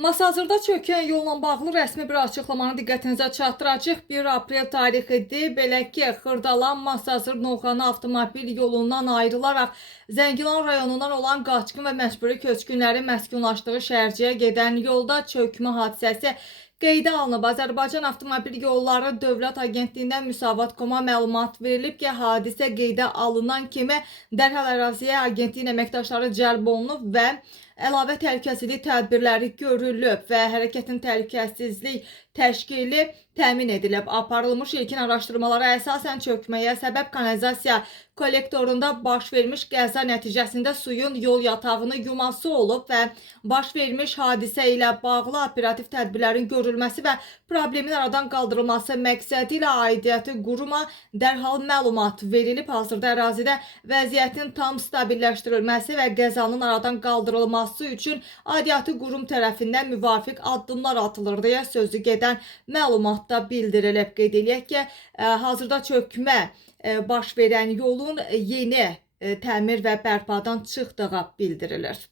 Masazırda çökən yolla bağlı rəsmi bir açıqlamanı diqqətinizə çatdıracaq. 1 aprel tarixidir. Belə ki, Xırdalan Masazır Novxanı avtomobil yolundan ayrılaraq Zəngilan rayonundan olan qaçqın və məcburi köçkünlərin məskunlaşdığı şəhərciyə gedən yolda çökmə hadisəsi qeydə alınıb. Azərbaycan Avtomobil Yolları Dövlət Agentliyindən Müsavat.com-a məlumat verilib ki, hadisə qeydə alınan kimi dərhal əraziyə agentliyin əməkdaşları cəlb olunub və əlavə təhlükəsizlik tədbirləri görülüb və hərəkətin təhlükəsizlik təşkili təmin edilib. Aparılmış ilkin araşdırmalara əsasən çökməyə səbəb kanalizasiya kollektorunda baş vermiş qəza nəticəsində suyun yol yatağını yuması olub və baş vermiş hadisə ilə bağlı operativ tədbirlərin görülməsi və problemin aradan qaldırılması məqsədi ilə aidiyyəti quruma dərhal məlumat verilib. Hazırda ərazidə vəziyyətin tam stabilləşdirilməsi və qəzanın aradan qaldırılması üçün aidiyyəti qurum tərəfindən müvafiq addımlar atılır deyə sözü gedən məlumatda bildirilib. Qeyd eləyək ki, hazırda çökmə baş verən yolun yeni təmir və bərpadan çıxdığı bildirilir.